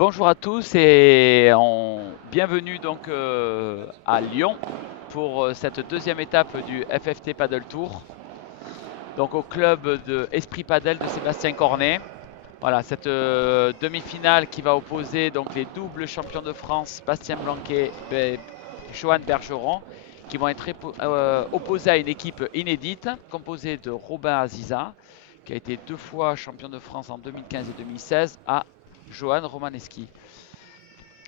Bonjour à tous et bienvenue donc à Lyon pour cette deuxième étape du FFT Paddle Tour. Donc au club de Esprit Paddle de Sébastien Cornet. Voilà, cette demi-finale qui va opposer donc les doubles champions de France Bastien Blanquet et Johan Bergeron, qui vont être opposés à une équipe inédite composée de Robin Aziza, qui a été 2 fois champion de France en 2015 et 2016, à Johan Romaneski.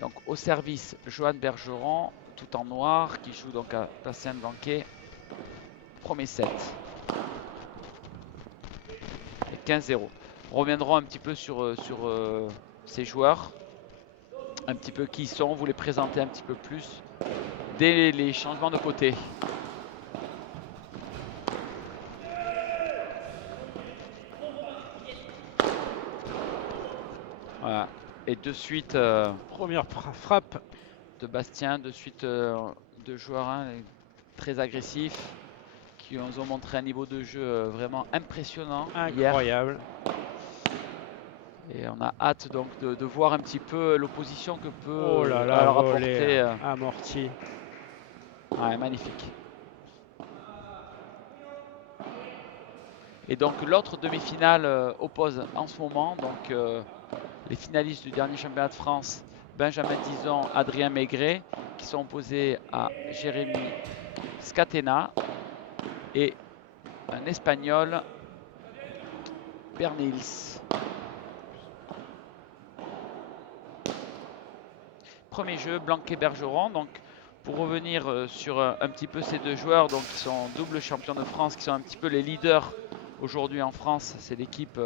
Donc au service, Johan Bergeron, tout en noir, qui joue donc à Bastien Blanquet. Premier set. Et 15-0. Reviendrons un petit peu sur ces joueurs, un petit peu qui ils sont, vous les présenter un petit peu plus dès les changements de côté. Voilà. Et de suite Première frappe. de Bastien, de suite de joueurs très agressifs, qui nous ont montré un niveau de jeu vraiment impressionnant hier. Incroyable. Et on a hâte donc de voir un petit peu l'opposition que Oh peut là là, leur volée apporter. amorti. Ouais, magnifique. Et donc l'autre demi-finale oppose en ce moment donc les finalistes du dernier championnat de France, Benjamin Tison, Adrien Maigret, qui sont opposés à Jérémy Scatena et un Espagnol, Bernils. Premier jeu, Blanquet-Bergeron. Donc, pour revenir sur un petit peu ces deux joueurs, donc qui sont double champions de France, qui sont un petit peu les leaders aujourd'hui en France. C'est l'équipe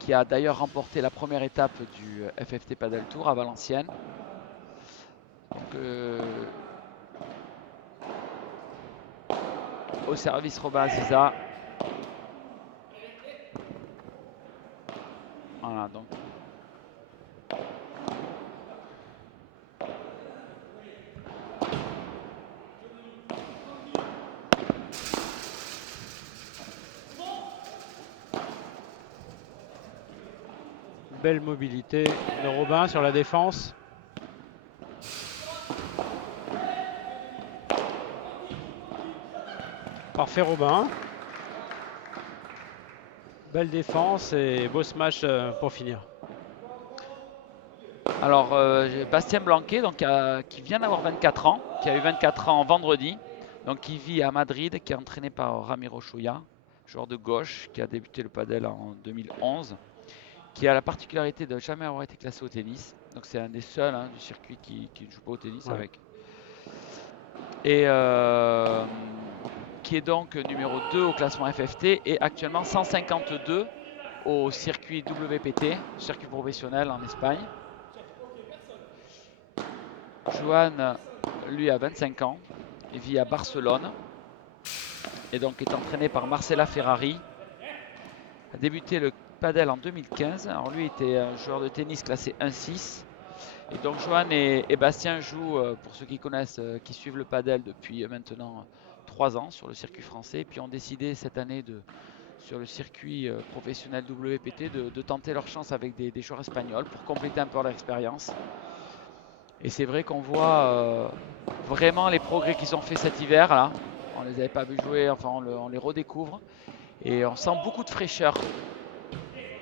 qui a d'ailleurs remporté la première étape du FFT Padel Tour à Valenciennes. Donc, au service, Robin Aziza. Voilà, donc Belle mobilité de Robin sur la défense. Parfait Robin. Belle défense et beau smash pour finir. Alors, Bastien Blanquet, donc, qui vient d'avoir 24 ans, qui a eu 24 ans vendredi, donc qui vit à Madrid, qui est entraîné par Ramiro Choya, joueur de gauche, qui a débuté le padel en 2011, qui a la particularité de jamais avoir été classé au tennis. Donc c'est un des seuls du circuit qui ne joue pas au tennis Ouais. avec. Et qui est donc numéro 2 au classement FFT et actuellement 152 au circuit WPT, circuit professionnel en Espagne. Johan, lui, a 25 ans, il vit à Barcelone et donc est entraîné par Marcela Ferrari. A débuté le padel en 2015. Alors lui était un joueur de tennis classé 1-6. Et donc Johan et Bastien jouent, pour ceux qui connaissent, qui suivent le padel depuis maintenant 3 ans sur le circuit français. Et puis ont décidé cette année sur le circuit professionnel WPT de tenter leur chance avec des joueurs espagnols pour compléter un peu leur expérience. Et c'est vrai qu'on voit vraiment les progrès qu'ils ont fait cet hiver là. On les avait pas vus jouer, enfin on les redécouvre. Et on sent beaucoup de fraîcheur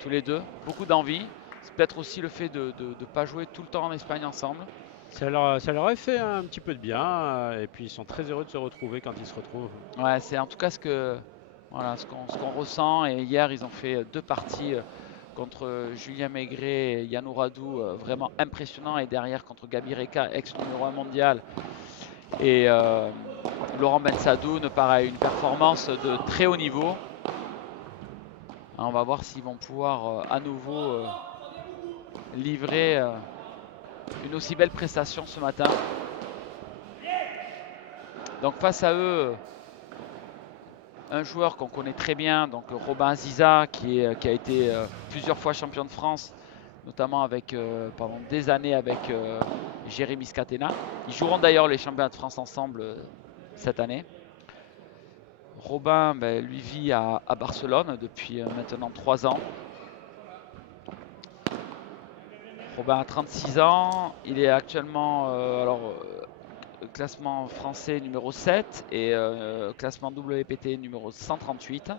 tous les deux, beaucoup d'envie. C'est peut-être aussi le fait de ne pas jouer tout le temps en Espagne ensemble. Ça leur a fait un petit peu de bien et puis ils sont très heureux de se retrouver quand ils se retrouvent. Ouais, c'est en tout cas voilà, ce qu'on ressent. Et hier, ils ont fait 2 parties contre Julien Maigret et Yann Ouradou, vraiment impressionnant. Et derrière, contre Gabi Reka, ex numéro 1 mondial, et Laurent Bensadoun, pareil, une performance de très haut niveau. On va voir s'ils vont pouvoir à nouveau livrer une aussi belle prestation ce matin. Donc face à eux, un joueur qu'on connaît très bien, donc Robin Aziza, qui a été plusieurs fois champion de France, notamment pendant des années avec Jérémy Scatena. Ils joueront d'ailleurs les championnats de France ensemble cette année. Robin, lui, vit à Barcelone depuis maintenant 3 ans. Robin a 36 ans, il est actuellement classement français numéro 7 et classement WPT numéro 138.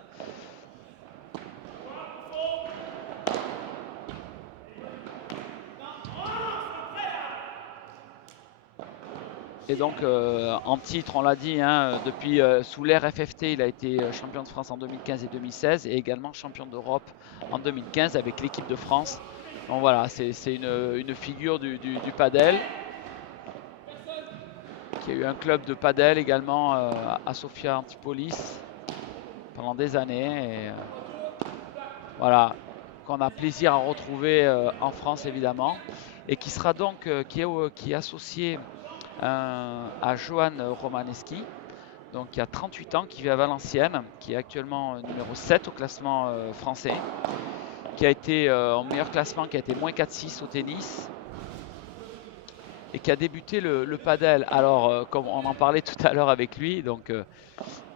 Et donc en titre, on l'a dit, hein, depuis sous l'ère FFT, il a été champion de France en 2015 et 2016 et également champion d'Europe en 2015 avec l'équipe de France. Donc voilà, c'est une figure du padel, qui a eu un club de padel également à Sofia Antipolis pendant des années. Et, voilà, qu'on a plaisir à retrouver en France évidemment, et qui sera donc qui est associé à Johan Romaneschi, donc qui a 38 ans, qui vit à Valenciennes, qui est actuellement numéro 7 au classement français, qui a été en meilleur classement, qui a été moins 4-6 au tennis, et qui a débuté le padel. Alors, comme on en parlait tout à l'heure avec lui, donc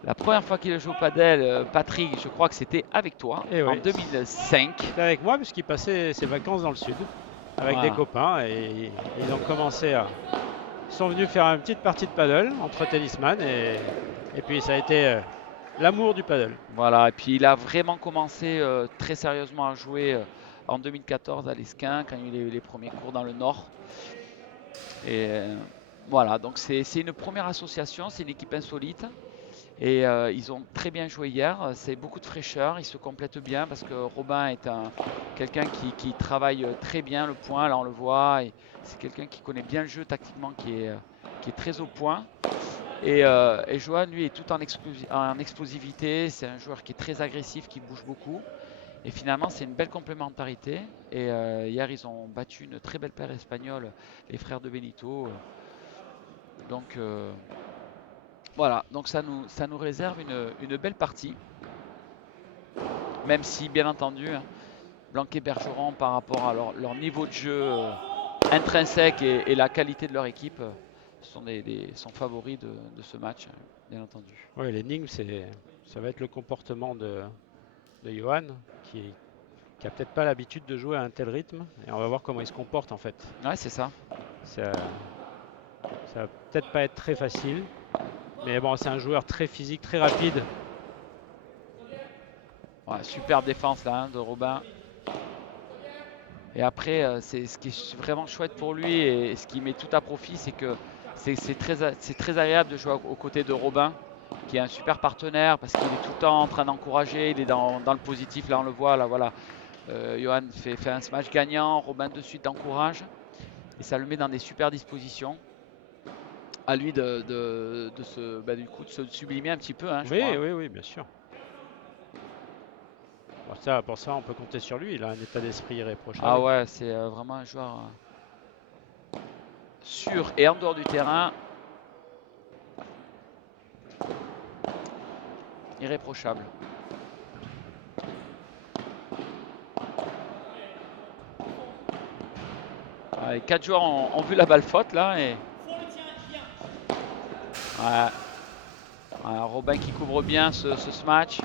la première fois qu'il a joué au padel, Patrick, je crois que c'était avec toi, Et en oui, 2005. c'était avec moi puisqu'il passait ses vacances dans le sud avec des Voilà. copains et ils ont commencé à... Ils sont venus faire une petite partie de paddle entre tennisman et puis ça a été l'amour du paddle. Voilà, et puis il a vraiment commencé très sérieusement à jouer en 2014 à l'Esquin, quand il a eu les premiers cours dans le Nord. Et voilà, donc c'est une première association, c'est une équipe insolite. Et ils ont très bien joué hier, c'est beaucoup de fraîcheur, ils se complètent bien parce que Robin est quelqu'un qui travaille très bien le point, là on le voit, et c'est quelqu'un qui connaît bien le jeu tactiquement, qui est très au point. Et Johan, lui, est tout en explosivité, c'est un joueur qui est très agressif, qui bouge beaucoup. Et finalement, c'est une belle complémentarité. Et hier, ils ont battu une très belle paire espagnole, les frères de Benito. Donc voilà, donc ça nous réserve une belle partie. Même si, bien entendu, hein, Blanquet-Bergeron, par rapport à leur niveau de jeu intrinsèque et la qualité de leur équipe, sont favoris de ce match, bien entendu. Oui, l'énigme, ça va être le comportement de Johan qui a peut-être pas l'habitude de jouer à un tel rythme et on va voir comment il se comporte en fait. Ouais, c'est ça. Ça, ça va peut-être pas être très facile, mais bon, c'est un joueur très physique, très rapide. Ouais, superbe défense là, hein, de Robin. Et après, c'est ce qui est vraiment chouette pour lui et ce qui met tout à profit, c'est que c'est très agréable de jouer aux côtés de Robin, qui est un super partenaire parce qu'il est tout le temps en train d'encourager, il est dans le positif, là on le voit, là voilà. Johan fait un smash gagnant, Robin de suite encourage et ça le met dans des super dispositions. À lui du coup, de se sublimer un petit peu, hein, je Oui, crois. oui, oui, bien sûr. Bon, pour ça, on peut compter sur lui. Il a un état d'esprit Ah irréprochable. ouais, c'est vraiment un joueur sûr et en dehors du terrain, irréprochable. Les 4 joueurs ont vu la balle faute là. Et... ouais. Ouais, Robin qui couvre bien ce match.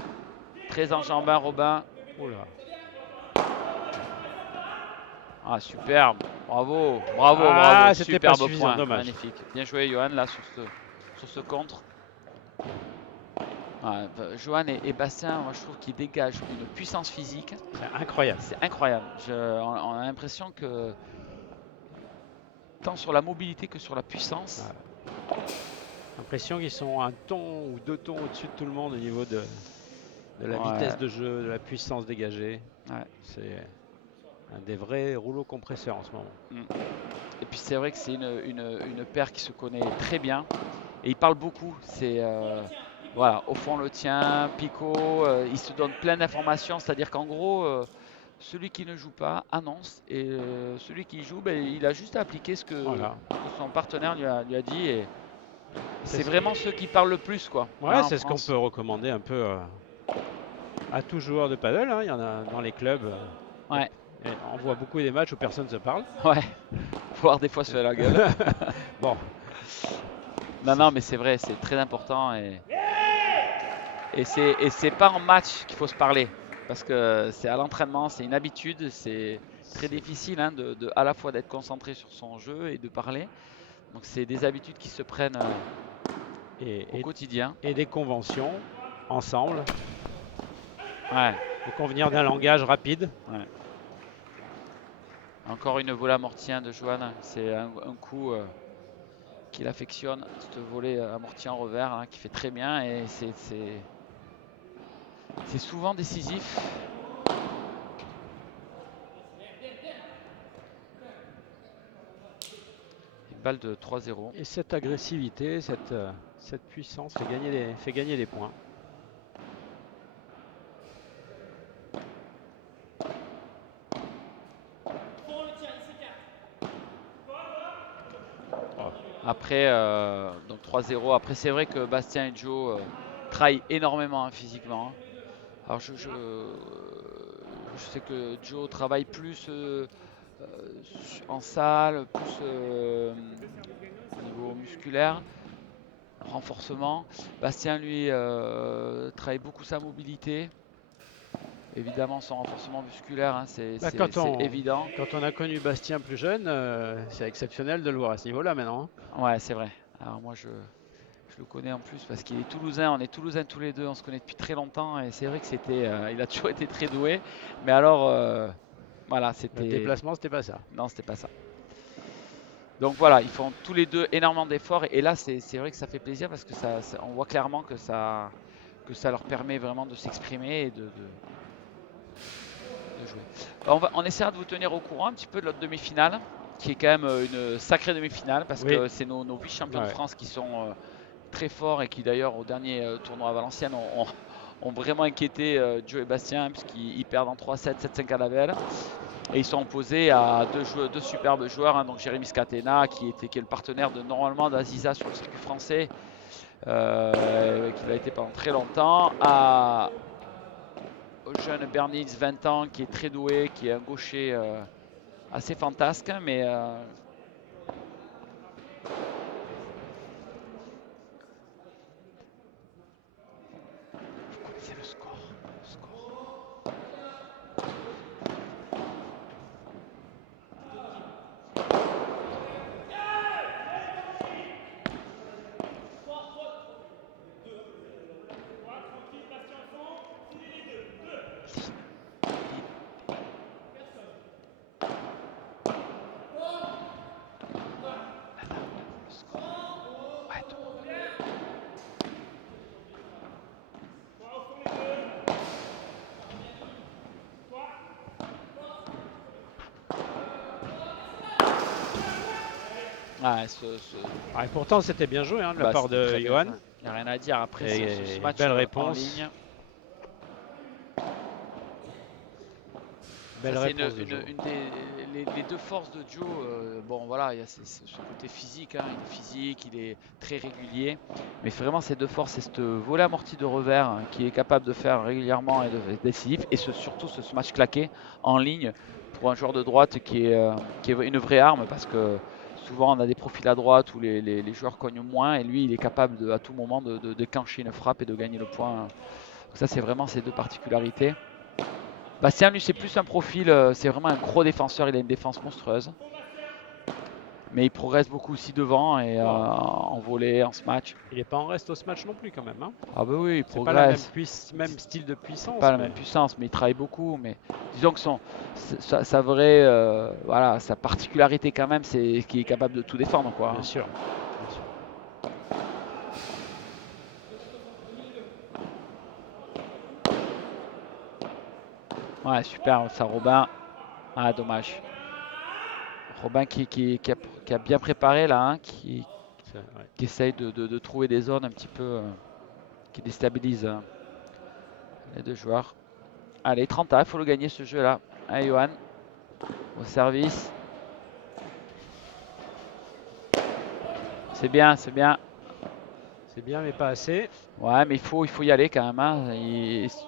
Très enjambant Robin. Oula. Ah, superbe. Bravo, bravo, Ah, bravo. c'était pas Superbe suffisant, point. dommage. Magnifique. Bien joué Johan là sur ce contre. Ouais, Johan et Bastien, moi je trouve qu'ils dégagent une puissance physique. C'est incroyable. C'est incroyable. On a l'impression que tant sur la mobilité que sur la puissance. Ouais. L'impression qu'ils sont un ton ou 2 tons au-dessus de tout le monde au niveau de la vitesse de jeu, de la puissance dégagée. Ouais. C'est un des vrais rouleaux compresseurs en ce moment. Et puis c'est vrai que c'est une paire qui se connaît très bien. Et ils parlent beaucoup. C'est voilà, au fond le tien, Pico, il se donne plein d'informations. C'est-à-dire qu'en gros, celui qui ne joue pas annonce et celui qui joue, ben, il a juste à appliquer ce que Voilà. son partenaire lui a dit. Et c'est ce vraiment ceux qui parlent le plus, quoi. Ouais, Hein, en c'est ce qu'on France. peut recommander un peu à tout joueur de paddle. Hein. Il y en a dans les clubs. Ouais, Et on voit beaucoup des matchs où personne ne se parle. ouais. Voire des fois se fait la gueule. Bon, Non, non, mais c'est vrai, c'est très important. Et c'est pas en match qu'il faut se parler. Parce que c'est à l'entraînement, c'est une habitude. Très difficile hein, à la fois d'être concentré sur son jeu et de parler. Donc c'est des habitudes qui se prennent au quotidien. Et des conventions ensemble. Ouais. De convenir d'un langage rapide. Ouais. Encore une volée amortie de Johan. C'est un coup qu'il affectionne, cette volée amortie en revers hein, qui fait très bien et c'est souvent décisif. Une balle de 3-0. Et cette agressivité, cette puissance fait gagner des points. Après, donc 3-0. Après, c'est vrai que Bastien et Joe travaillent énormément hein, physiquement. Alors, je sais que Joe travaille plus en salle, plus au niveau musculaire, renforcement. Bastien, lui, travaille beaucoup sa mobilité. Évidemment, son renforcement musculaire, hein, c'est évident. Quand on a connu Bastien plus jeune, c'est exceptionnel de le voir à ce niveau-là maintenant. Ouais, c'est vrai. Alors moi, je le connais en plus parce qu'il est toulousain. On est toulousains tous les deux. On se connaît depuis très longtemps et c'est vrai que il a toujours été très doué. Mais alors, voilà, Le déplacement, c'était pas ça. Non, c'était pas ça. Donc voilà, ils font tous les deux énormément d'efforts et là, c'est vrai que ça fait plaisir parce que on voit clairement que ça leur permet vraiment de s'exprimer et de jouer. On essaiera de vous tenir au courant un petit peu de notre demi-finale, qui est quand même une sacrée demi-finale, parce que c'est nos vice-champions de France qui sont très forts et qui d'ailleurs au dernier tournoi à Valenciennes ont vraiment inquiété Joe et Bastien, puisqu'ils perdent en 3-7, 7-5 à la belle. Et ils sont opposés à deux superbes joueurs, hein, donc Jérémy Scatena, qui est le partenaire normalement d'Aziza sur le circuit français, qui l'a été pendant très longtemps, au jeune Bernitz, 20 ans, qui est très doué, qui est un gaucher assez fantasque, mais c'est le score. Et pourtant, c'était bien joué hein, de la part de Johan. Il n'y a rien à dire. Après, ce match belle réponse. en ligne. Belle réponse les deux forces de Joe, bon voilà, il y a ce côté physique, hein, il est physique, il est très régulier, mais vraiment ces deux forces, c'est cette volée amortie de revers hein, qui est capable de faire régulièrement et décisif, et surtout ce smash claqué en ligne pour un joueur de droite qui est une vraie arme, parce que souvent on a des profils à droite où les joueurs cognent moins, et lui il est capable à tout moment de déclencher une frappe et de gagner le point. Donc ça c'est vraiment ces deux particularités. Bastien, lui, c'est plus un profil, c'est vraiment un gros défenseur, il a une défense monstrueuse. Mais il progresse beaucoup aussi devant et en volée, en smash. Il n'est pas en reste au smash non plus quand même. Hein. Ah bah oui, il progresse. C'est pas le même style de puissance. Pas la même puissance, mais il travaille beaucoup. Mais disons que sa vraie, voilà, sa particularité quand même, c'est qu'il est capable de tout défendre, quoi. Bien sûr. Ouais, super, ça, Robin. Ah, dommage. Robin qui a bien préparé là, hein, qui essaye de trouver des zones un petit peu qui déstabilisent les deux joueurs. Allez, 30 A, il faut le gagner ce jeu là. Allez, Johan, au service. C'est bien, c'est bien. C'est bien, mais pas assez. Ouais, mais il faut y aller quand même. Hein.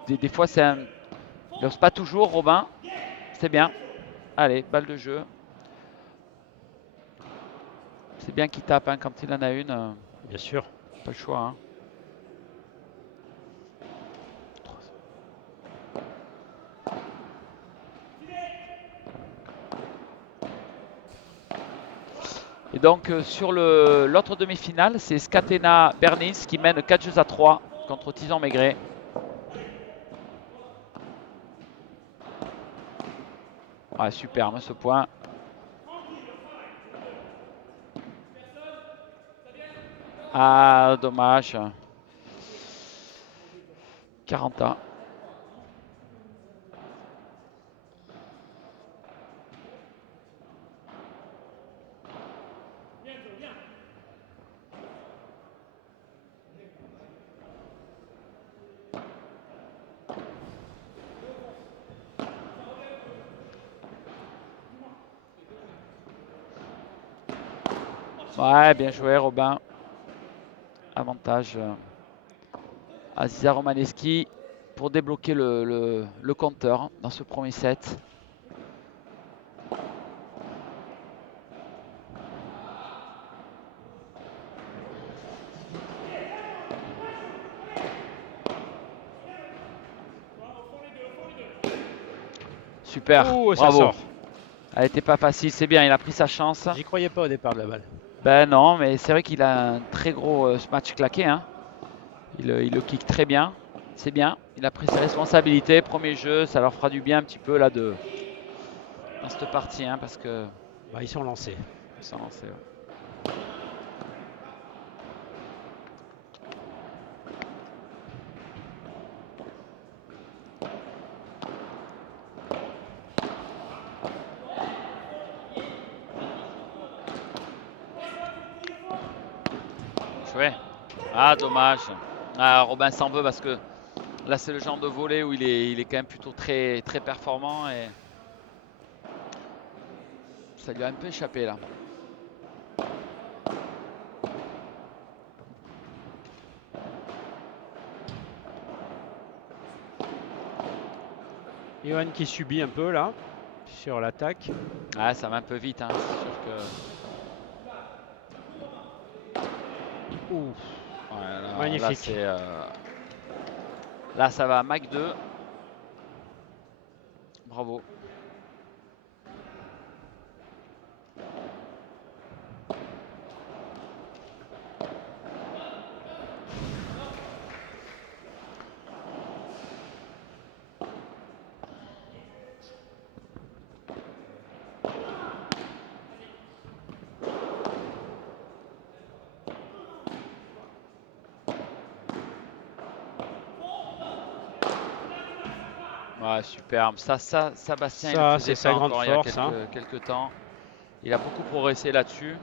Des fois, c'est un. Il n'ose pas toujours, Robin. C'est bien. Allez, balle de jeu. C'est bien qu'il tape hein, quand il en a une. Bien sûr. Pas le choix. Hein. Et donc sur l'autre demi-finale, c'est Scatena Bernis qui mène 4 jeux à 3 contre Tison Maigret. Ouais, superbe ce point. Ah, dommage. 40 ans. Ouais, bien joué Robin. Avantage à Ziza Romaneski pour débloquer le compteur dans ce premier set. Super, Oh, ça bravo. sort. Elle n'était pas facile, c'est bien, il a pris sa chance. J'y croyais pas au départ de la balle. Ben non, mais c'est vrai qu'il a un très gros match claqué. Hein. Il le kick très bien, c'est bien. Il a pris ses responsabilités, premier jeu, ça leur fera du bien un petit peu là dans cette partie, hein, parce que Bah, ils sont lancés. ils sont lancés, ouais. Joué. Ah, dommage. Ah, Robin s'en veut parce que là, c'est le genre de volley où il est quand même plutôt très, très performant et ça lui a un peu échappé là. Johan qui subit un peu là sur l'attaque. Ah, ça va un peu vite, hein. C'est sûr que. Ouh, Ouais, là, magnifique. là, ça va, Mac 2. Bravo. Ouais, superbe. Sébastien, il le Ça, c'est faisait sa pas grande encore il y a force. Hein. quelques temps. Il a beaucoup progressé là-dessus.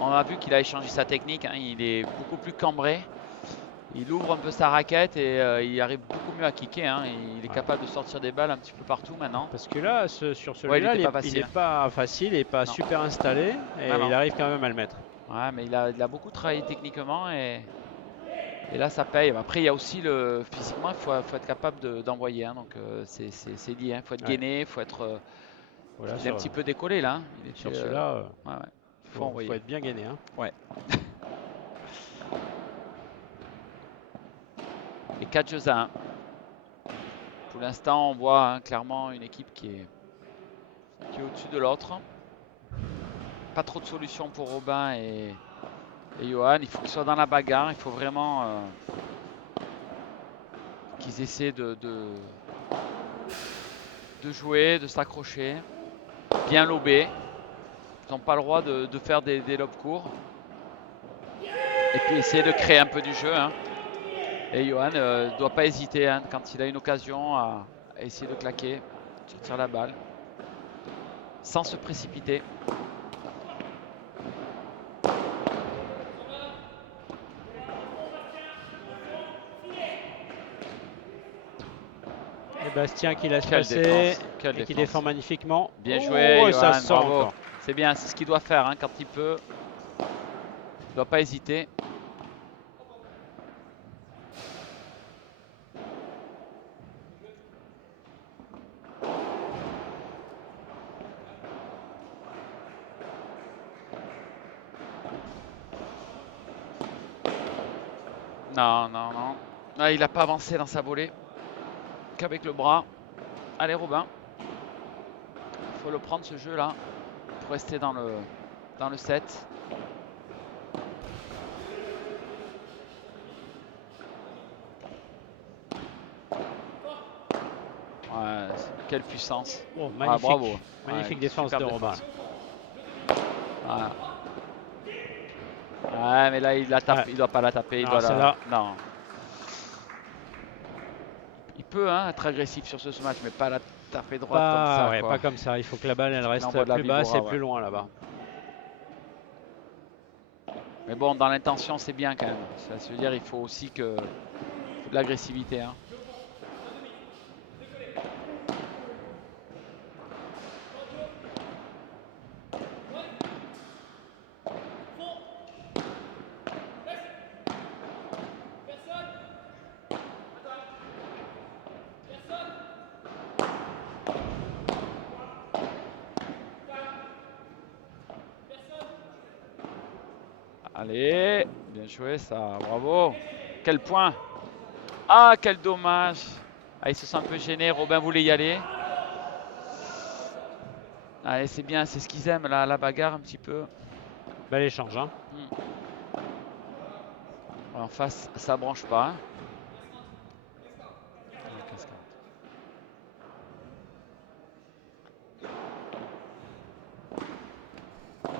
On a vu qu'il a échangé sa technique, hein. Il est beaucoup plus cambré. Il ouvre un peu sa raquette et il arrive beaucoup mieux à kicker, hein. Il est Ouais. capable de sortir des balles un petit peu partout maintenant. Parce que là, sur Ouais, il celui-là, n'était pas il facile. est pas facile, il n'est pas Non, super installé non, et il non. arrive quand même à le mettre. Ouais, mais il a beaucoup travaillé techniquement et là ça paye. Après, il y a aussi physiquement, faut être capable d'envoyer, hein. Donc c'est lié, hein. Il faut être Ouais. gainé, il faut être. Voilà, Il est un petit peu décollé là, hein. Il sur était. celui-là, Ouais, ouais. Il faut faut envoyer. être bien gainé. Hein. Ouais. Et 4 jeux à 1. Pour l'instant, on voit, hein, clairement une équipe qui est au-dessus de l'autre. Pas trop de solutions pour Robin et Johan. Il faut qu'ils soient dans la bagarre. Il faut vraiment qu'ils essaient de jouer, de s'accrocher, bien lober. Ils n'ont pas le droit de faire des lobes courts. Et puis essayer de créer un peu du jeu, hein. Et Johan ne doit pas hésiter, hein, quand il a une occasion à essayer de claquer, sortir la balle, sans se précipiter. Et Bastien qui laisse Quelle passer défense, quelle et qui défense. défend magnifiquement. Bien Oh, joué, et ça Johan, sort bravo. encore. C'est bien, c'est ce qu'il doit faire, hein, quand il peut. Il ne doit pas hésiter. Non, non, non. Ah, il n'a pas avancé dans sa volée. Qu'avec le bras. Allez, Robin. Il faut le prendre ce jeu-là pour rester dans dans le 7. Ouais, quelle puissance. Oh, Ah, magnifique, bravo. magnifique Ouais, défense super de Robin. défense. Ouais, mais là, il la tape. Ouais. Il doit pas la taper. Il Non, doit c'est la. là. Non. Il peut hein, être agressif sur ce match, mais pas la taper droite comme Pas, ça, ouais, quoi. pas comme ça. Il faut que la balle elle Il reste envoie de la plus basse et vibora, ouais. plus loin là-bas. Mais bon, dans l'intention, c'est bien quand même. Ça veut dire il faut aussi que faut de l'agressivité. Hein. Allez, bien joué ça, bravo. Quel point. Ah, quel dommage. Ah, il se sent un peu gêné. Robin voulait y aller. Allez, c'est bien, c'est ce qu'ils aiment, la bagarre un petit peu. Bel échange, hein. En face, ça branche pas. Hein.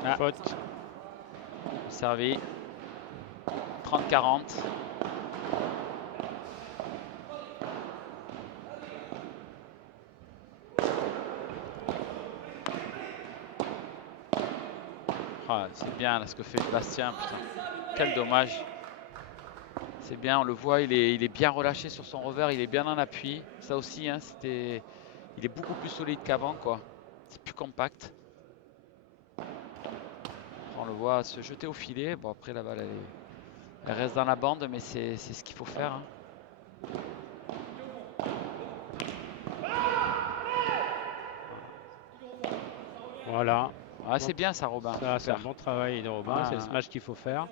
Ah, Faute. servi. 30-40. Ah, c'est bien là, ce que fait Bastien. Putain. Quel dommage. C'est bien, on le voit, il est bien relâché sur son revers, il est bien en appui. Ça aussi, hein, il est beaucoup plus solide qu'avant, quoi. C'est plus compact. On le voit se jeter au filet. Bon, après, la balle, elle reste dans la bande, mais c'est ce qu'il faut faire. Hein. Voilà. Ah, c'est bien ça, Robin. Ça, c'est un Super. bon travail de Robin. Ah, C'est le smash qu'il faut faire.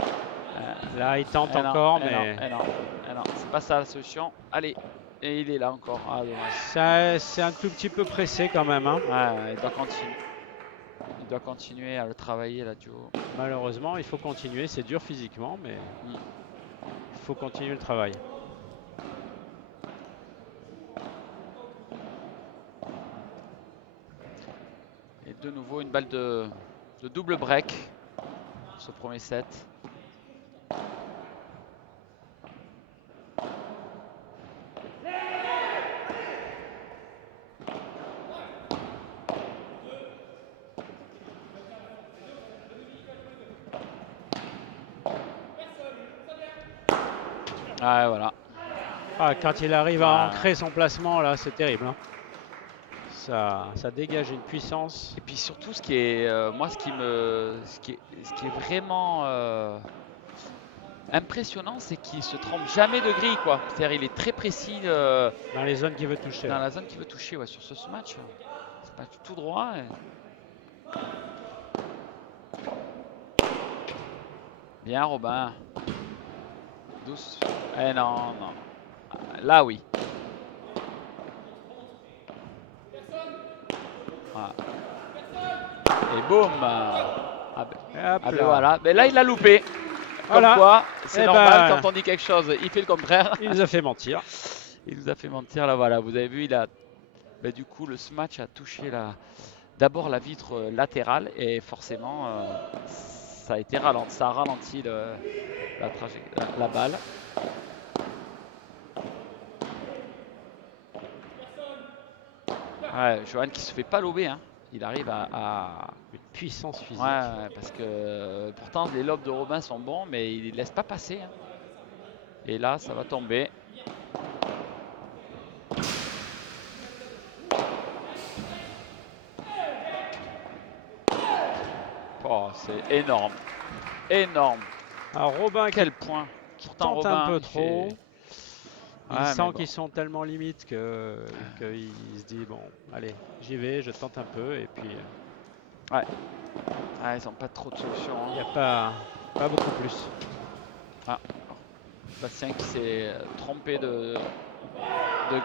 euh, Là, il tente non, encore, non, mais non, non. C'est pas ça la solution. Allez. Et il est là encore. Ah, dommage. c'est un tout petit peu pressé quand même, hein. Ouais, il doit continuer. Il doit continuer à le travailler, là, duo. Malheureusement, il faut continuer. C'est dur physiquement, mais il faut continuer le travail. Et de nouveau, une balle de double break. Ce premier set. Ah, voilà. Ah, quand il arrive à ancrer son placement, là, c'est terrible, hein. Ça dégage une puissance. Et puis surtout, ce qui est, moi, ce qui est vraiment impressionnant, c'est qu'il se trompe jamais de grille, quoi. C'est-à-dire, il est très précis Dans les zones qu'il veut toucher. dans Ouais. la zone qu'il veut toucher, ouais, sur ce match. C'est pas tout droit. Bien, Robin. Douce. Eh non, non. Là, oui. Voilà. Et boum. Ah ben Là. voilà. Mais là, il l'a loupé. Comme Voilà. quoi, c'est Eh normal, ben, quand on dit quelque chose, il fait le contraire. il nous a fait mentir. Il nous a fait mentir, là, voilà. Vous avez vu, du coup, le smash a touché d'abord la vitre latérale et forcément, ça a été ralenti. Ça a ralenti la balle. Ouais, Johan qui se fait pas lober, hein. Il arrive à... Une puissance physique. Ouais, parce que pourtant les lobes de Robin sont bons, mais il ne laisse pas passer. Hein. Et là, ça va tomber. Oh, c'est énorme. Énorme. Alors Robin, Quel point. Pourtant, tente Robin, un peu trop. Il sent bon. qu'ils sont tellement limites qu'il se dit bon, allez, j'y vais, je tente un peu et puis Ouais. Ah, ils n'ont pas trop de solutions. il n'y Hein. a pas beaucoup plus. Ah. Bastien qui s'est trompé de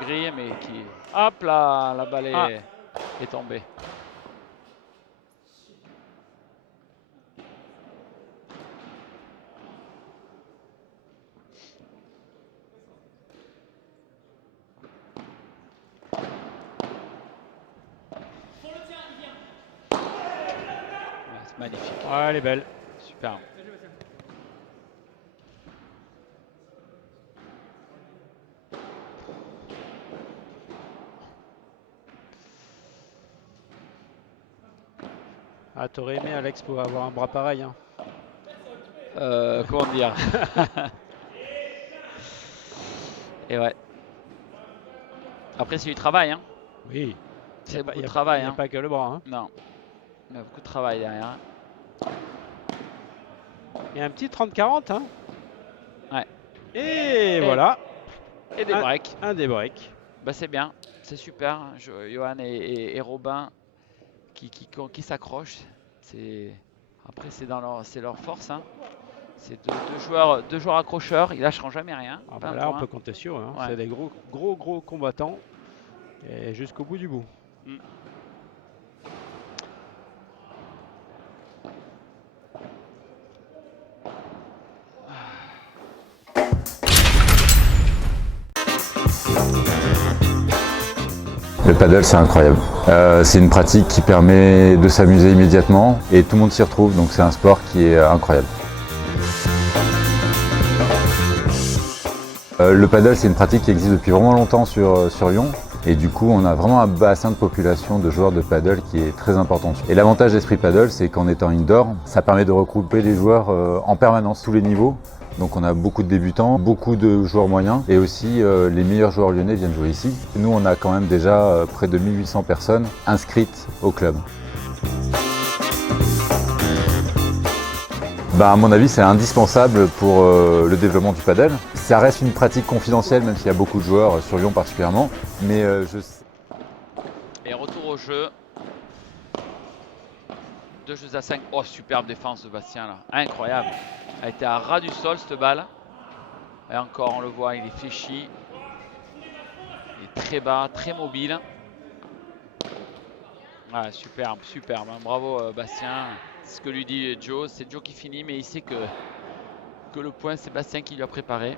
grille, mais qui... Hop là, la balle est tombée. Magnifique. Ouais, elle est belle. Super. Ah, t'aurais aimé, Alex, pour avoir un bras pareil. Hein. Comment dire? Et ouais. Après, c'est du travail, hein. Oui. C'est beaucoup Il de y travail, a hein. pas que le bras. Hein. Non, il y a beaucoup de travail derrière. Il y a un petit 30-40. Hein. Ouais. Et Et, voilà, et des breaks. un des breaks. Bah, c'est bien. C'est super. Johan et Robin qui s'accrochent. Après, c'est leur force, hein. C'est deux joueurs accrocheurs. Ils lâcheront jamais rien. Ah Pas bah un là, on point. peut compter sur eux. Hein. Ouais. C'est des gros combattants. Et jusqu'au bout du bout. Mm. Le paddle, c'est incroyable. C'est une pratique qui permet de s'amuser immédiatement et tout le monde s'y retrouve, donc c'est un sport qui est incroyable. Le paddle, c'est une pratique qui existe depuis vraiment longtemps sur Lyon. Et du coup, on a vraiment un bassin de population de joueurs de paddle qui est très important. Et l'avantage d'Esprit Paddle, c'est qu'en étant indoor, ça permet de regrouper les joueurs en permanence, tous les niveaux. Donc on a beaucoup de débutants, beaucoup de joueurs moyens et aussi les meilleurs joueurs lyonnais viennent jouer ici. Nous, on a quand même déjà près de 1800 personnes inscrites au club. À mon avis, c'est indispensable pour le développement du padel. Ça reste une pratique confidentielle, même s'il y a beaucoup de joueurs, sur Lyon particulièrement. Mais je sais. Et retour au jeu. 2 jeux à 5. Oh, superbe défense de Bastien là. Incroyable. Elle était à ras du sol cette balle. Et encore, on le voit, il est fléchi. Il est très bas, très mobile. Ah, superbe, superbe. Hein. Bravo Bastien. C'est ce que lui dit Joe. C'est Joe qui finit, mais il sait que le point, c'est Bastien qui lui a préparé.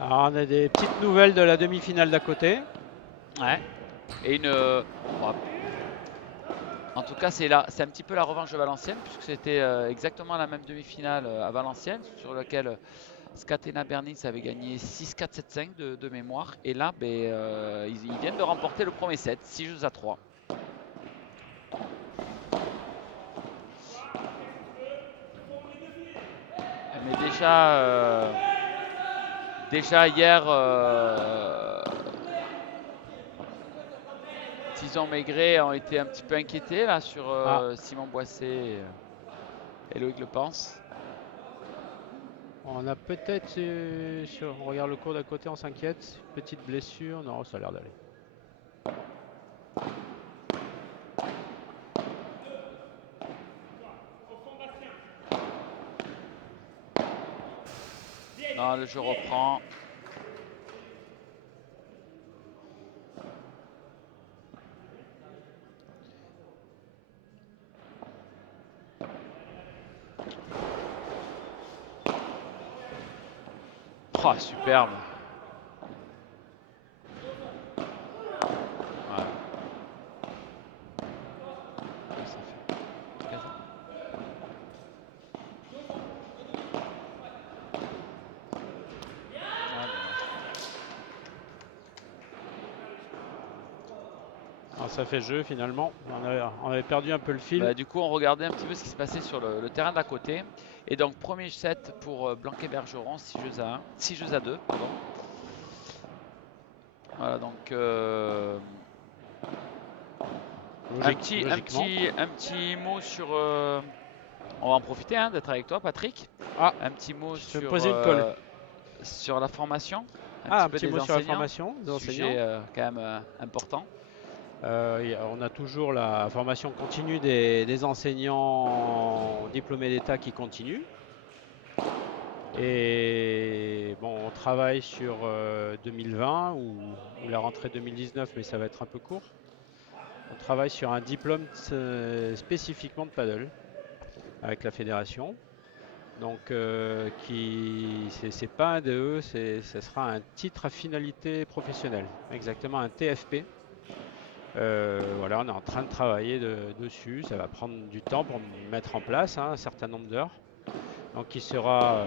Alors, on a des petites nouvelles de la demi-finale d'à côté. Ouais. Et une. Bon, en tout cas, c'est un petit peu la revanche de Valenciennes, puisque c'était exactement la même demi-finale à Valenciennes, sur laquelle Scatena Bernitz avait gagné 6-4, 7-5 de mémoire. Et là, ils viennent de remporter le premier set, 6 jeux à 3. Mais déjà hier, Tison Maigret ont été un petit peu inquiétés là, sur Ah, Simon Boisset et Loïc Lepens. on a peut-être, on regarde le cours d'à côté, on s'inquiète. Petite blessure, non, ça a l'air d'aller. Non, le jeu reprend. Oh, superbe. Ouais. Ça fait 15 ans. Ah, Alors, ça fait jeu finalement. On avait perdu un peu le fil. du coup, on regardait un petit peu ce qui se passait sur le terrain d'à côté. Et donc, premier set pour Blanquet-Bergeron, 6 jeux à 1, 6 jeux à 2, pardon. Voilà, donc Logiquement. un petit mot sur. On va en profiter hein, d'être avec toi, Patrick. Ah, Un petit mot je te posais une colle. sur la formation, un Ah, petit un peu petit des mot sur la enseignants. formation des enseignants. Sujet quand même important. On a toujours la formation continue des enseignants diplômés d'État qui continue. Et bon, on travaille sur 2020 ou la rentrée 2019, mais ça va être un peu court. On travaille sur un diplôme spécifiquement de paddle avec la fédération. Donc, c'est pas un DE, ce sera un titre à finalité professionnelle, exactement un TFP. Voilà, on est en train de travailler dessus. Ça va prendre du temps pour mettre en place un certain nombre d'heures. Donc il sera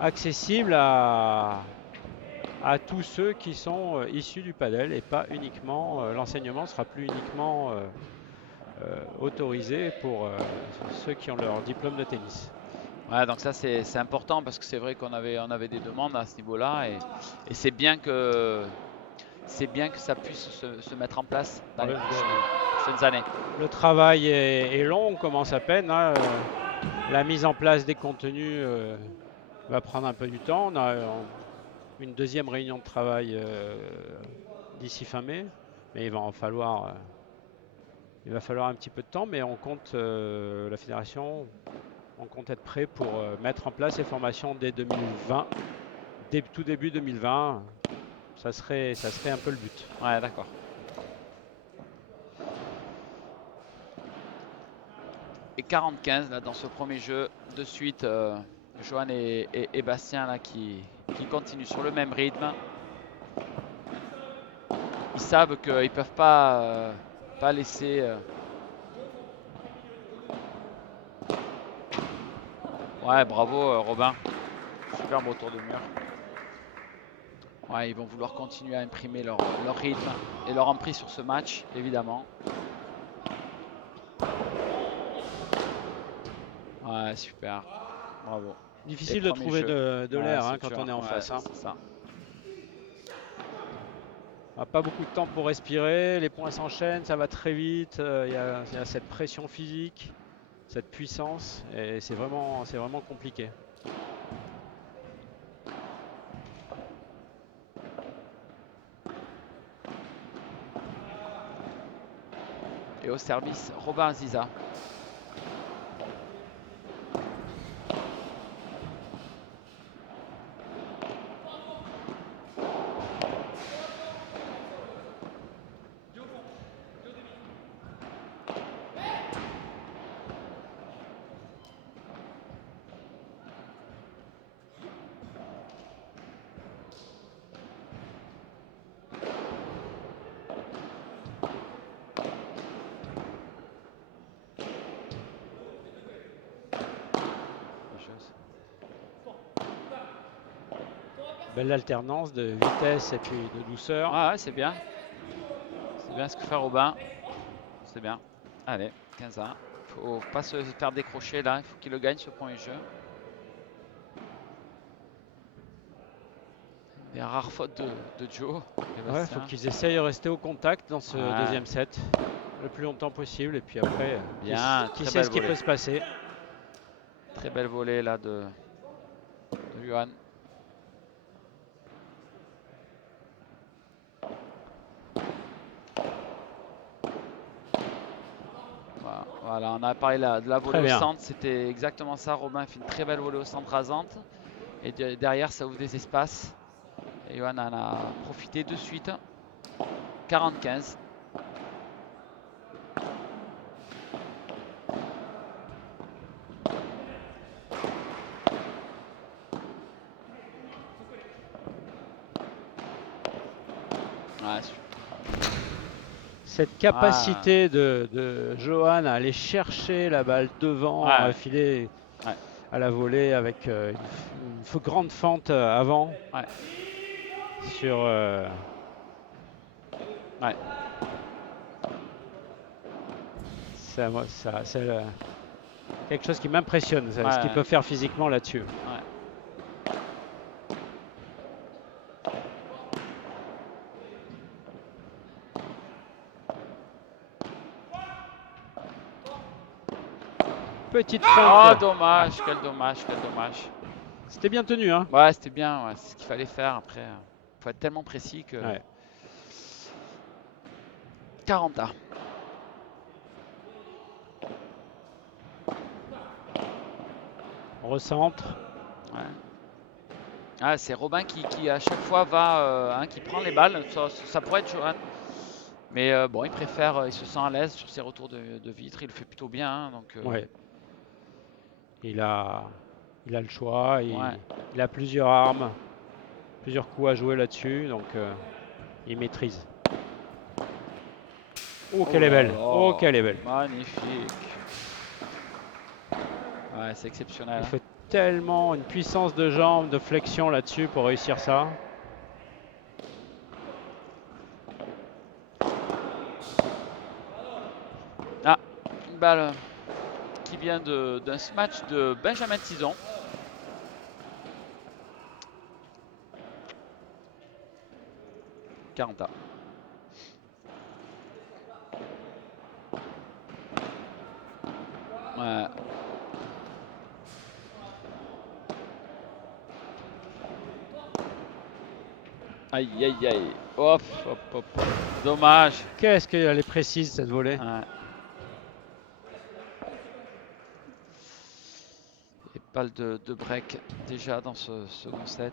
accessible à tous ceux qui sont issus du padel et pas uniquement, l'enseignement ne sera plus uniquement autorisé pour ceux qui ont leur diplôme de tennis. Ouais, donc ça c'est important parce que c'est vrai qu'on avait des demandes à ce niveau-là et c'est bien que ça puisse se mettre en place dans les prochaines années. Le travail est long, on commence à peine, hein. La mise en place des contenus va prendre un peu du temps. On a une deuxième réunion de travail d'ici fin mai, mais il va falloir un petit peu de temps, mais on compte, la fédération, on compte être prêt pour mettre en place ces formations dès 2020, tout début 2020. Ça serait un peu le but. Ouais, d'accord. Et 40-15 là dans ce premier jeu, de suite, Johan et Bastien là qui continuent sur le même rythme. Ils savent qu'ils peuvent pas laisser. Ouais, bravo Robin. Superbe retour de mur. Ouais, ils vont vouloir continuer à imprimer leur rythme et leur emprise sur ce match, évidemment. Ouais, super. Bravo. Difficile de trouver de l'air Ouais, quand on est en face. C'est ça. On n'a pas beaucoup de temps pour respirer, les points s'enchaînent, ça va très vite, il y a cette pression physique, cette puissance, et c'est vraiment compliqué. Et au service, Robin Aziza. Belle alternance de vitesse et puis de douceur. Ah ouais, c'est bien. C'est bien ce que fait Robin. C'est bien. Allez, 15-1. Faut pas se faire décrocher là. Il faut qu'il le gagne ce premier jeu. Des rares fautes de Joe. Il faut qu'ils essayent de rester au contact dans ce Ouais. deuxième set le plus longtemps possible. Et puis après, Bien, qui très sait belle ce qui volée. peut se passer. Très belle volée là de Johan. Voilà, on a parlé de la volée au centre, c'était exactement ça. Robin fait une très belle volée au centre rasante. Et derrière, ça ouvre des espaces. Et Johan en a profité de suite. 40-15. Ouais, cette capacité de Johan à aller chercher la balle devant, à filer à la volée avec une grande fente avant sur c'est quelque chose qui m'impressionne, ce qu'il peut faire physiquement là-dessus. Petite fente. Oh, dommage, quel dommage. C'était bien tenu, hein? Ouais, c'était bien, c'est ce qu'il fallait faire. Après, il faut être tellement précis que. 40 A. On recentre. Ah, c'est Robin qui à chaque fois va, qui prend les balles. Ça pourrait être Johan. Mais bon, il préfère, il se sent à l'aise sur ses retours de vitre. Il le fait plutôt bien. Hein, donc, il a le choix. Il a plusieurs armes, plusieurs coups à jouer là-dessus. Donc il maîtrise. Oh, qu'elle est là belle. là, Oh, qu'elle est belle. magnifique. Ouais, c'est exceptionnel. Il Hein. faut tellement une puissance de jambe, de flexion là-dessus pour réussir ça. Ah, une balle qui vient d'un match de Benjamin Tison. Quaranta. Ouais. Aïe, aïe, aïe. Hop, hop, hop, hop. Dommage. Qu'est-ce qu'elle est précise cette volée. Ouais. Et balle de break déjà dans ce second set.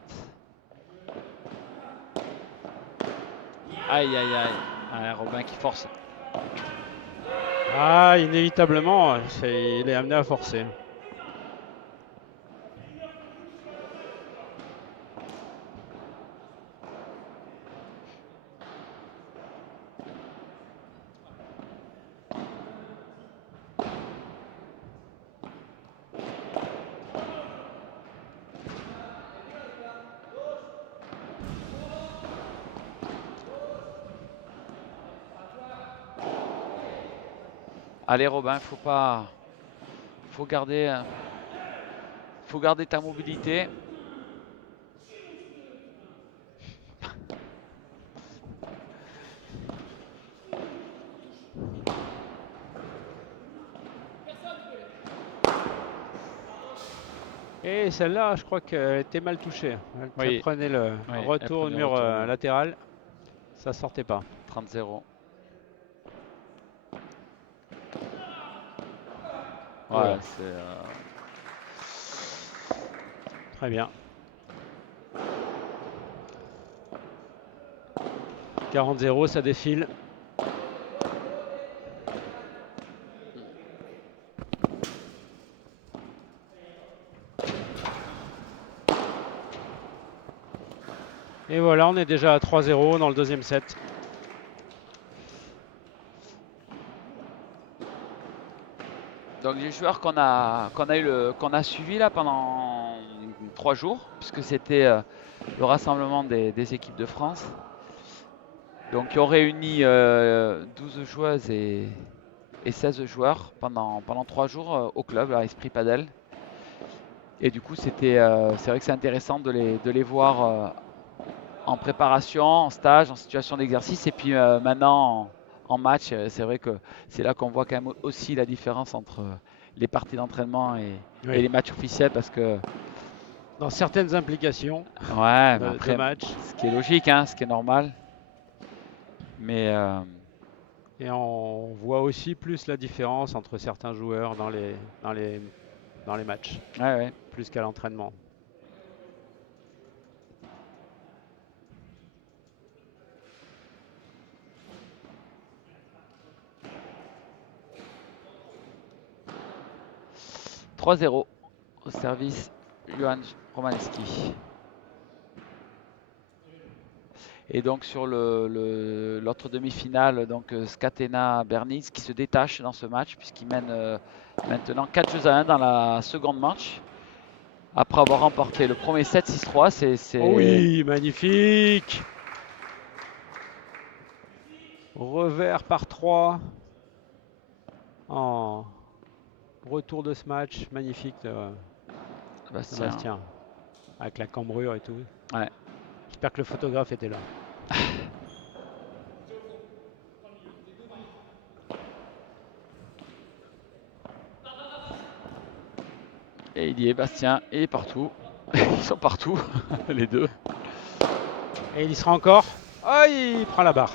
Aïe, aïe, aïe. Ouais, Robin qui force. Ah, inévitablement, il est amené à forcer. Allez Robin, faut garder, faut garder ta mobilité. Et celle-là, je crois qu'elle était mal touchée. Elle Oui. prenait le Oui, elle retour prenait mur retour mur. latéral. Ça sortait pas. 30-0. Oh Ouais, là. c'est. Très bien. 40-0, ça défile. Et voilà, on est déjà à 3-0 dans le deuxième set. Donc les joueurs qu'on a suivis là pendant 3 jours, puisque c'était le rassemblement des équipes de France. Donc qui ont réuni 12 joueuses et 16 joueurs pendant 3 jours au club à Esprit Padel. Et du coup c'est vrai que c'est intéressant de les voir en préparation, en stage, en situation d'exercice, et puis maintenant en match. C'est vrai que c'est là qu'on voit quand même aussi la différence entre les parties d'entraînement et Oui. les matchs officiels, parce que Dans certaines implications ouais, mais de après, match. ce qui est logique, hein, ce qui est normal. Mais Et on voit aussi plus la différence entre certains joueurs dans les matchs, ouais, ouais. plus qu'à l'entraînement. « 3-0 au service Johan Romanski. Et donc sur l'autre demi-finale, donc Scatena Bernice qui se détache dans ce match puisqu'il mène maintenant 4-1 dans la seconde manche. Après avoir remporté le premier set 6-3, Oh oui, magnifique. Revers par 3. En retour de ce match, magnifique de Sébastien. Avec la cambrure et tout. Ouais. J'espère que le photographe était là. Et il y est, Bastien, il est partout. Ils sont partout, les deux. Et il y sera encore. Oh, il prend la barre.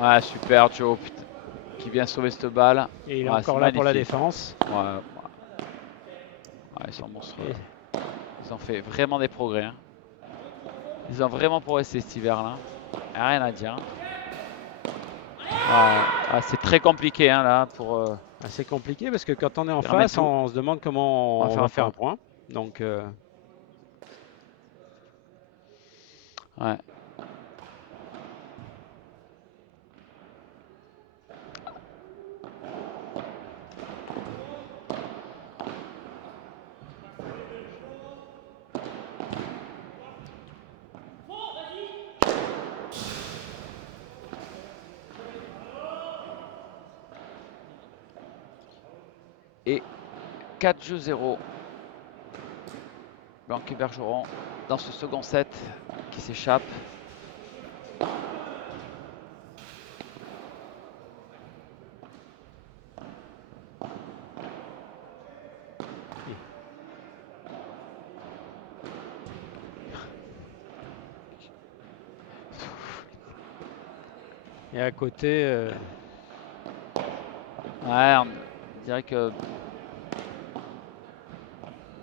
Ouais, super Joe, putain, qui vient sauver cette balle. Et il est Ouais, encore c'est là pour la magnifique. défense. Ouais. sont monstrueux. Ils ont fait vraiment des progrès. Hein. Ils ont vraiment progressé cet hiver-là. Rien à dire. C'est très compliqué hein, là pour. C'est compliqué parce que quand on est en Remettre face, tout. on se demande comment on va faire un point. point. Donc, Ouais. Et 4-0. Blanquet-Bergeron dans ce second set qui s'échappe. Et à côté. Ouais, on dirait que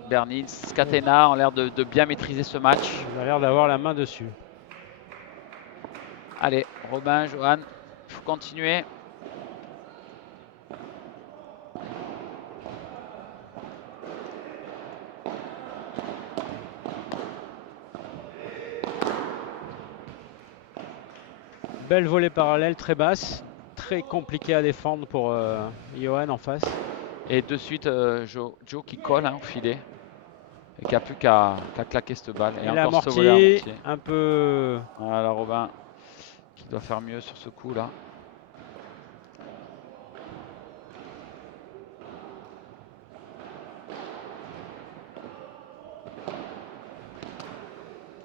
Bernins, Scatena ont l'air de bien maîtriser ce match. Il a l'air d'avoir la main dessus. Allez, Robin, Johan, il faut continuer. Belle volée parallèle, très basse. Très compliqué à défendre pour Johan en face. Et de suite, Joe qui colle hein, au filet. Et qui n'a plus qu'à claquer cette balle. Et encore l'amorti, ce volet amorti. un peu. Voilà, Robin qui doit faire mieux sur ce coup là.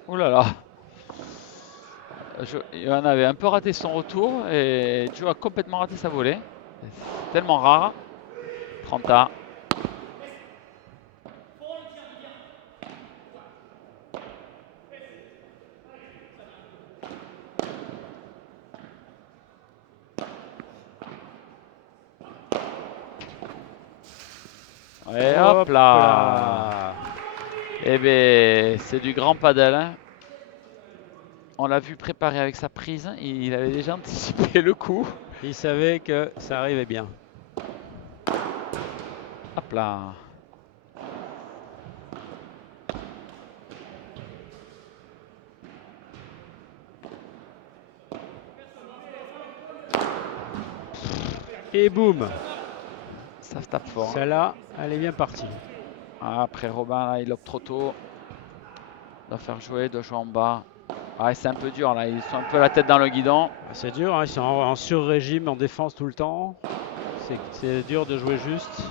Oh là là. Johan avait un peu raté son retour et Joe a complètement raté sa volée. C'est tellement rare. 30 Et hop là. Eh bien, c'est du grand paddle. Hein. On l'a vu préparer avec sa prise. Il avait déjà anticipé le coup. Il savait que ça arrivait bien. Hop là. Et boum. Ça se tape fort. Hein. Celle-là, elle est bien partie. Après Robin, là, il lobe trop tôt. Doit faire jouer, doit jouer en bas. C'est un peu dur là, ils sont un peu la tête dans le guidon. C'est dur, hein, ils sont en sur-régime, en défense tout le temps. C'est dur de jouer juste.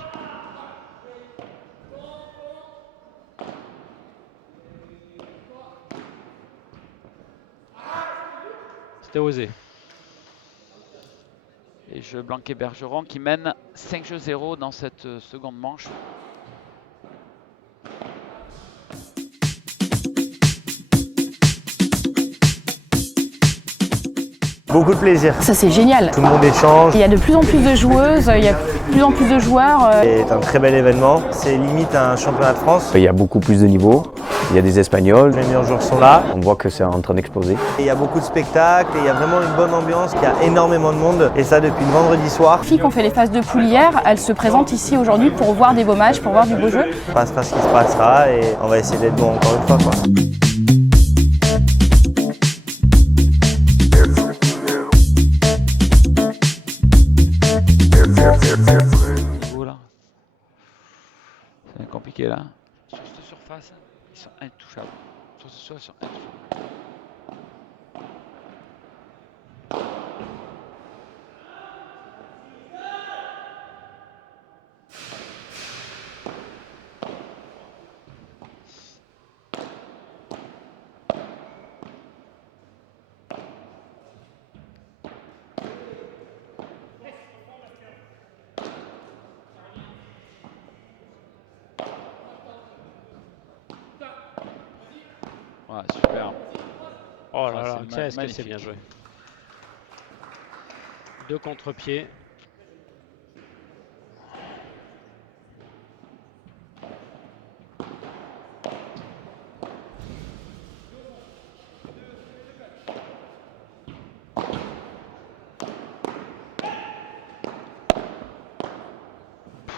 C'était osé. Et jeu Blanquet-Bergeron qui mène 5-0 dans cette seconde manche. Beaucoup de plaisir. Ça c'est génial. Tout le monde échange. Il y a de plus en plus de joueuses, il y a de plus en plus de joueurs. C'est un très bel événement. C'est limite un championnat de France. Il y a beaucoup plus de niveaux. Il y a des Espagnols. Les meilleurs joueurs sont là. On voit que c'est en train d'exploser. Il y a beaucoup de spectacles et il y a vraiment une bonne ambiance. Il y a énormément de monde et ça depuis le vendredi soir. Les filles qui ont fait les phases de poule hier, elles se présentent ici aujourd'hui pour voir des beaux matchs, pour voir du beau jeu. Il passera ce qui se passera et on va essayer d'être bon encore une fois, quoi. C'est compliqué là. Sur cette surface, ils sont intouchables. Sur ce sol, ils sont intouchables. Ouais, super. Oh là là, c'est qu'est-ce que magnifique. c'est bien joué. Deux contre-pieds.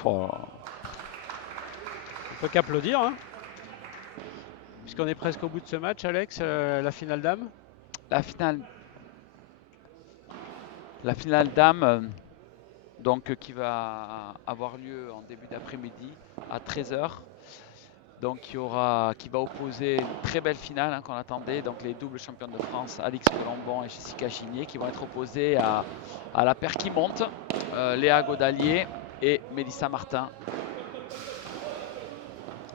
Oh. On peut qu'applaudir, hein. Puisqu'on est presque au bout de ce match, Alex, la finale dame. La finale dame, donc qui va avoir lieu en début d'après-midi à 13h. Donc qui va opposer une très belle finale qu'on attendait. Donc les doubles championnes de France, Alix Colombon et Jessica Gigné, qui vont être opposées à la paire qui monte, Léa Godalier et Mélissa Martin.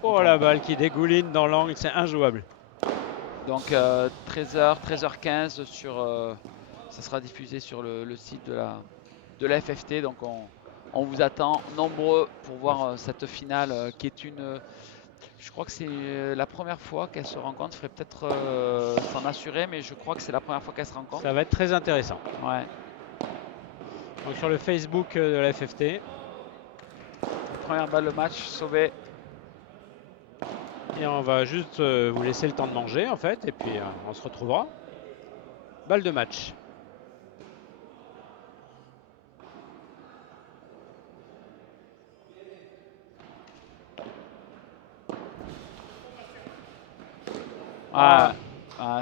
Oh, la balle qui dégouline dans l'angle, c'est injouable. Donc 13h, 13h15 ça sera diffusé sur le site de la FFT. Donc on vous attend nombreux pour voir cette finale qui est je crois que c'est la première fois qu'elles se rencontrent. Il faudrait peut-être s'en assurer, mais je crois que c'est la première fois qu'elles se rencontrent. Ça va être très intéressant. Ouais. Donc sur le Facebook de la FFT. Première balle de match sauvée. Et on va juste vous laisser le temps de manger en fait, et puis on se retrouvera. Balle de match.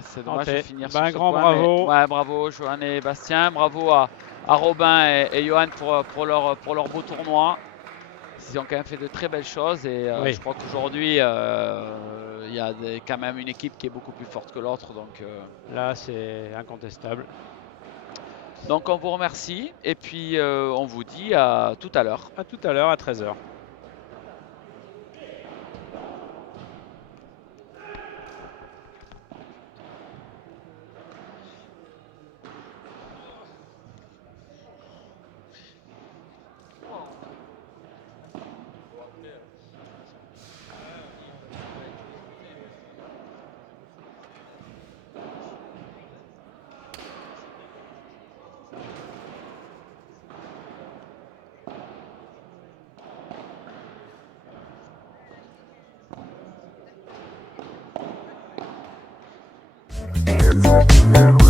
C'est dommage de finir sur un ce grand point, bravo. Ouais, bravo Johan et Bastien, bravo à Robin et Johan pour leur beau tournoi. Ils ont quand même fait de très belles choses et Oui. je crois qu'aujourd'hui il y a quand même une équipe qui est beaucoup plus forte que l'autre. Donc là c'est incontestable. Donc on vous remercie et puis on vous dit à tout à l'heure. À tout à l'heure à 13h. Yeah.